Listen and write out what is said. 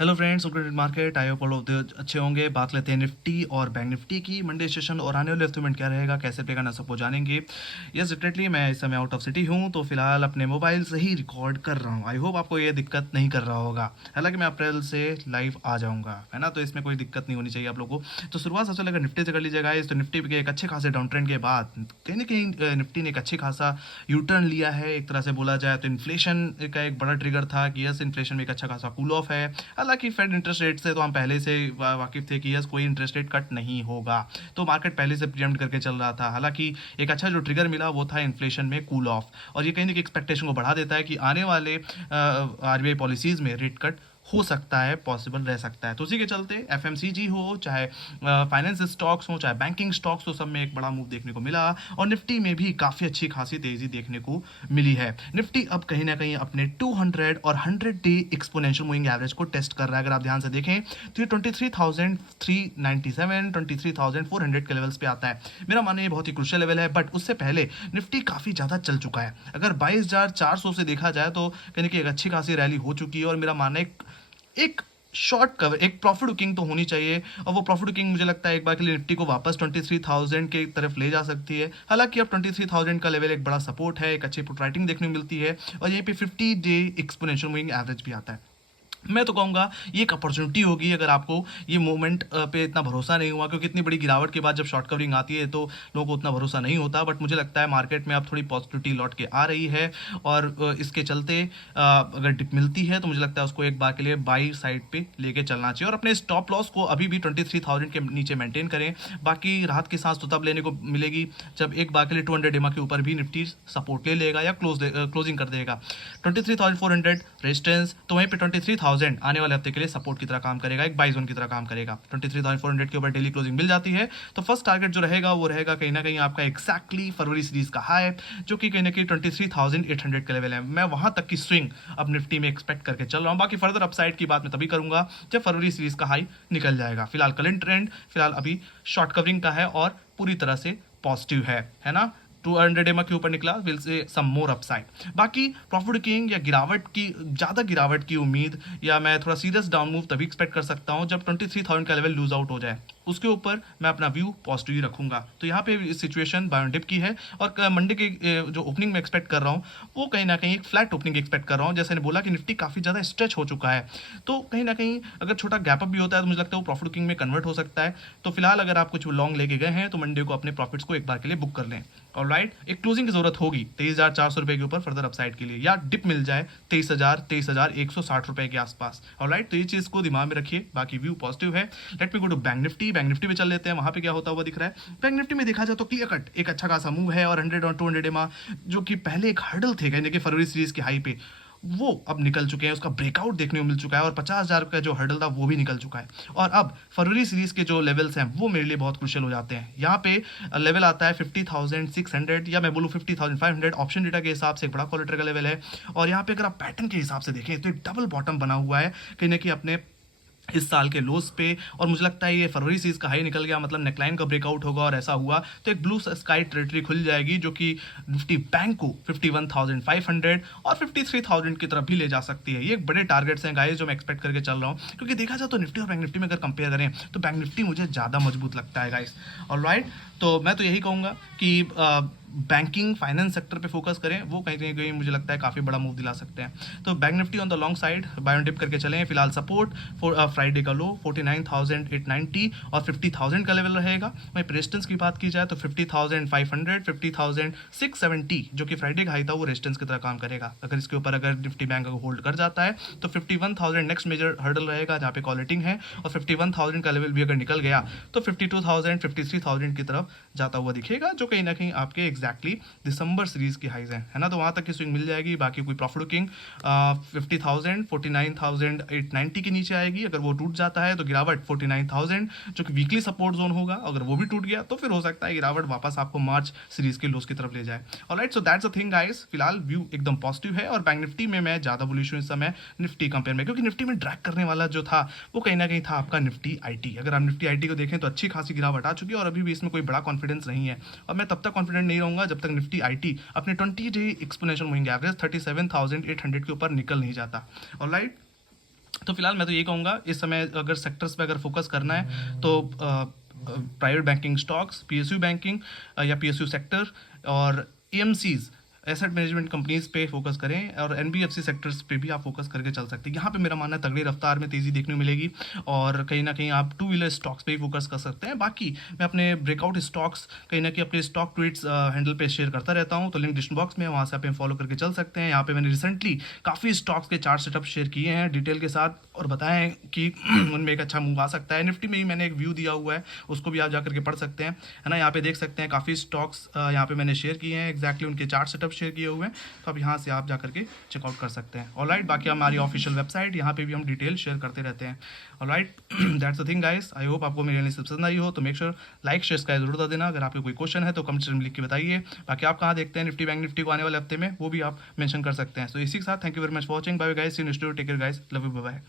Hello friends, credit market I hope लोग अच्छे होंगे। बात लेते हैं निफ्टी और बैंक निफ्टी की मंडे सेशन और आने वाले हफ्ते में क्या रहेगा, कैसे प्ले करना, सबको जानेंगे। यस डेफिनेटली, मैं इस समय आउट ऑफ सिटी हूँ तो फिलहाल अपने मोबाइल से ही रिकॉर्ड कर रहा हूँ। आई होप आपको ये दिक्कत नहीं कर रहा होगा। हालांकि मैं अप्रैल से लाइव आ जाऊँगा, है ना, तो इसमें कोई दिक्कत नहीं होनी चाहिए आप लोगों को। तो शुरुआत सबसे अगर निफ्टी से कर लीजिएगा इस, तो निफ्टी के एक अच्छे खासे डाउन ट्रेंड के बाद कहीं ना कहीं निफ्टी ने एक अच्छे खासा यू टर्न लिया है। एक तरह से बोला जाए तो इन्फ्लेशन का एक बड़ा ट्रिगर था कि यस, इन्फ्लेशन में एक अच्छा खासा कूल ऑफ है। हालांकि फेड इंटरेस्ट रेट से तो हम पहले से वाकिफ थे कि यस, कोई इंटरेस्ट रेट कट नहीं होगा, तो मार्केट पहले से प्रीएम्प्ट करके चल रहा था। हालांकि एक अच्छा जो ट्रिगर मिला वो था इन्फ्लेशन में कूल ऑफ, और ये कहीं ना कहीं एक्सपेक्टेशन को बढ़ा देता है कि आने वाले आरबीआई पॉलिसीज में रेट कट हो सकता है, पॉसिबल रह सकता है। तो उसी के चलते एफएमसीजी हो, चाहे फाइनेंस स्टॉक्स हो, चाहे बैंकिंग स्टॉक्स हो, सब में एक बड़ा मूव देखने को मिला। और निफ्टी में भी काफ़ी अच्छी खासी तेज़ी देखने को मिली है। निफ्टी अब कहीं ना कहीं अपने 200 और 100 डे एक्सपोनेंशियल मूविंग एवरेज को टेस्ट कर रहा है। अगर आप ध्यान से देखें तो ये 23,397 23,400 के लेवल्स पे आता है। मेरा मानना ये बहुत ही क्रुशियल लेवल है, बट उससे पहले निफ्टी काफ़ी ज़्यादा चल चुका है। अगर 22,400 से देखा जाए तो कहीं ना कहीं एक अच्छी खासी रैली हो चुकी है, और मेरा मानना है एक शॉर्ट कवर, एक प्रॉफिट बुकिंग तो होनी चाहिए। और वो प्रॉफिट बुकिंग मुझे लगता है एक बार के लिए निफ्टी को वापस 23,000 के तरफ ले जा सकती है। हालांकि अब 23,000 का लेवल एक बड़ा सपोर्ट है, एक अच्छी पुट राइटिंग देखने को मिलती है, और यहीं पे 50 डे एक्सपोनेंशियल मूविंग एवरेज भी आता है। मैं तो कहूँगा ये एक अपॉर्चुनिटी होगी। अगर आपको ये मूवमेंट पे इतना भरोसा नहीं हुआ, क्योंकि इतनी बड़ी गिरावट के बाद जब शॉर्ट कवरिंग आती है तो लोगों को उतना भरोसा नहीं होता, बट मुझे लगता है मार्केट में अब थोड़ी पॉजिटिविटी लौट के आ रही है। और इसके चलते अगर डिप मिलती है तो मुझे लगता है उसको एक बार के लिए बाई साइड पे लेके चलना चाहिए, और अपने स्टॉप लॉस को अभी भी 23,000 के नीचे मेंटेन करें। बाकी राहत की सांस तो तब लेने को मिलेगी जब एक बार के लिए 200 डेमा के ऊपर भी निफ्टी सपोर्ट ले लेगा या क्लोजिंग कर देगा। 23,400 रेजिस्टेंस, तो वहीं पे 23,000 आने वाले हफ्ते के लिए सपोर्ट की तरह काम करेगा, एक बाई जोन की तरह काम करेगा। 23,400 के ऊपर डेली क्लोजिंग मिल जाती है तो फर्स्ट टारगेट जो रहेगा वो रहेगा कहीं ना कहीं आपका एग्जैक्टली फरवरी सीरीज का हाई, जो कि कहीं ना कहीं 23,800 के लेवल है। मैं वहां तक की स्विंग अब निफ्टी में एक्सपेक्ट करके चल रहा हूँ। बाकी फर्दर अपसाइड की बात मैं तभी करूंगा जब फरवरी सीरीज का हाई निकल जाएगा। फिलहाल करंट ट्रेंड फिलहाल अभी शॉर्ट कवरिंग का है और पूरी तरह से पॉजिटिव है ना। 200 एमा के ऊपर निकला, will say some more upside. बाकी प्रॉफिट किंग या गिरावट की, ज़्यादा गिरावट की उम्मीद, या मैं थोड़ा सीरियस डाउन मूव तभी एक्सपेक्ट कर सकता हूँ जब 23,000 का लेवल लूज आउट हो जाए। उसके ऊपर मैं अपना व्यू पॉजिटिव ही रखूंगा। तो यहाँ पे सिचुएशन बायोडिप की है, और मंडे के जो ओपनिंग में एक्सपेक्ट कर रहा हूँ वो कहीं ना कहीं एक फ्लैट ओपनिंग एक्सपेक्ट कर रहा हूँ। जैसे ने बोला कि निफ्टी काफ़ी ज़्यादा स्ट्रेच हो चुका है, तो कहीं ना कहीं अगर छोटा गैप अप भी होता है तो मुझे लगता है वो प्रॉफिट बुकिंग में कन्वर्ट हो सकता है। तो फिलहाल अगर आप कुछ लॉन्ग लेके गए हैं तो मंडे को अपने प्रॉफिट्स को एक बार के लिए बुक कर लें। और राइट, एक क्लोजिंग की जरूरत होगी 23,400 रुपए के ऊपर फर्दर अपसाइड के लिए, या डिप मिल जाए 23,160 रुपए के आसपास। और राइट, तो ये चीज़ को दिमाग में रखिए। बाकी व्यू पॉजिटिव है। Let me go to bank Nifty. Bank Nifty में चल लेते हैं, वहां पे क्या होता हुआ दिख रहा है। बैंक निफ्टी में देखा जाए तो क्लियर कट एक अच्छा खासा मूव है, और 100 और 200 एमा जो कि पहले एक हर्डल थे कहने के फरवरी सीरीज के हाई पे, वो अब निकल चुके हैं। उसका ब्रेकआउट देखने को मिल चुका है, और 50,000 का जो हर्डल था वो भी निकल चुका है। और अब फरवरी सीरीज के जो लेवल्स हैं वो मेरे लिए बहुत क्रुशियल हो जाते हैं। यहाँ पे लेवल आता है 50,600, या मैं बोलूँ 50,500। ऑप्शन डेटा के हिसाब से एक बड़ा क्वालिटर का लेवल है। और यहाँ पे अगर आप पैटर्न के हिसाब से देखें तो एक डबल बॉटम बना हुआ है कहीं ना कहीं अपने इस साल के लोस पे। और मुझे लगता है ये फरवरी सीरीज का हाई निकल गया, मतलब नेकलाइन का ब्रेकआउट होगा, और ऐसा हुआ तो एक ब्लू स्काई टेरिटरी खुल जाएगी, जो कि निफ्टी बैंक को 51,500 और 53,000 की तरफ भी ले जा सकती है। ये एक बड़े टारगेट्स हैं गाइस जो मैं एक्सपेक्ट करके चल रहा हूँ, क्योंकि देखा जाए तो निफ्टी और बैंक निफ्टी में अगर कंपेयर करें तो बैंक निफ्टी मुझे ज़्यादा मजबूत लगता है गाइस। और राइट, तो मैं तो यही कहूँगा कि बैंकिंग फाइनेंस सेक्टर पे फोकस करें, वो कहीं ना कहीं मुझे लगता है काफ़ी बड़ा मूव दिला सकते हैं। तो bank Nifty on the long side buy on dip करके चलें। फिलहाल सपोर्ट फ्राइडे का लो 49,890 और 50,000 का लेवल रहेगा। वहीं रेजिस्टेंस की बात की जाए तो 50,500 50,670 जो कि फ्राइडे का हाई था वो रेजिस्टेंस की तरह काम करेगा। अगर इसके ऊपर अगर निफ्टी बैंक अगर होल्ड कर जाता है तो 51,000 नेक्स्ट मेजर हर्डल रहेगा जहाँ पे कॉलेटिंग है, और 51,000 का लेवल भी अगर निकल गया तो 52,000 53,000 की तरफ जाता हुआ दिखेगा, जो कहीं ना कहीं आपके एग्जैक्टली दिसंबर सीरीज की हाइज है ना। तो वहां तक की स्विंग मिल जाएगी। बाकी कोई प्रॉफिट बुकिंग 50,000 49,890 के नीचे आएगी। अगर वो टूट जाता है तो गिरावट 49,000 जो कि वीकली सपोर्ट जोन होगा, अगर वो भी टूट गया तो फिर हो सकता है गिरावट वापस आपको मार्च सीरीज के लोस की तरफ ले जाए। Alright, so that's a thing guys. फिलहाल व्यू एकदम पॉजिटिव है, और बैंक निफ्टी में मैं ज्यादा बुलिश हूं इस समय निफ्टी कंपेयर में, क्योंकि निफ्टी में ड्रैग करने वाला जो था वो कहीं ना कहीं था आपका निफ्टी आईटी। अगर आप निफ्टी आईटी को देखें तो अच्छी खासी गिरावट आ चुकी है, और अभी भी इसमें कोई बड़ा कॉन्फिडेंस नहीं है। और मैं तब तक कॉन्फिडेंट नहीं रहूंगा जब तक निफ्टी आईटी अपने 20 डे एक्सपोनेंशियल मूविंग एवरेज 37,800 के ऊपर निकल नहीं जाता। ऑलराइट, तो फिलहाल मैं तो यही कहूँगा, इस समय अगर सेक्टर्स पे अगर फोकस करना है तो private banking stocks, PSU banking या पीएसयू सेक्टर और एएमसीज, एसेट मैनेजमेंट कंपनीज पे फोकस करें, और एनबीएफसी सेक्टर्स पे भी आप फोकस करके चल सकते हैं। यहाँ पे मेरा मानना है तगड़ी रफ्तार में तेज़ी देखने को मिलेगी, और कहीं ना कहीं आप टू व्हीलर स्टॉक्स पे ही फोकस कर सकते हैं। बाकी मैं अपने ब्रेकआउट स्टॉक्स कहीं ना कहीं अपने स्टॉक ट्वीट्स हैंडल पे शेयर करता रहता हूँ, तो लिंक डिस्क्रिप्शन बॉक्स में है, वहाँ से आप फॉलो करके चल सकते हैं। यहाँ पे मैंने रिसेंटली काफ़ी स्टॉक्स के चार्ट सेटअप शेयर किए हैं डिटेल के साथ, और बताया है कि उनमें एक अच्छा मूव आ सकता है। निफ्टी में ही मैंने एक व्यू दिया हुआ है, उसको भी आप जा करके पढ़ सकते हैं, है ना। यहाँ पे देख सकते हैं काफ़ी स्टॉक्स यहाँ पे मैंने शेयर किए हैं, एग्जैक्टली उनके चार्ट सेटअप शेयर किए हुए हैं, तो अब यहाँ से आप जा करके चेकआउट कर सकते हैं। ऑलराइट, बाकी हमारी ऑफिशियल वेबसाइट, यहाँ पे भी हम डिटेल शेयर करते रहते हैं। Alright, that's the thing guys, I hope आपको मेरी एनालिसिस पसंद आई हो, तो मेक श्योर लाइक शेयर का जरूर बता देना। अगर आपको कोई क्वेश्चन है तो कमेंट सेक्शन में लिख के बताइए। बाकी आप कहाँ देखते हैं निफ्टी बैंक निफ्टी को आने वाले हफ्ते में, वो भी आप मेंशन कर सकते हैं। सो इसी के साथ thank you very much for watching, bye guys, see you next video, take care guys, love you, bye bye.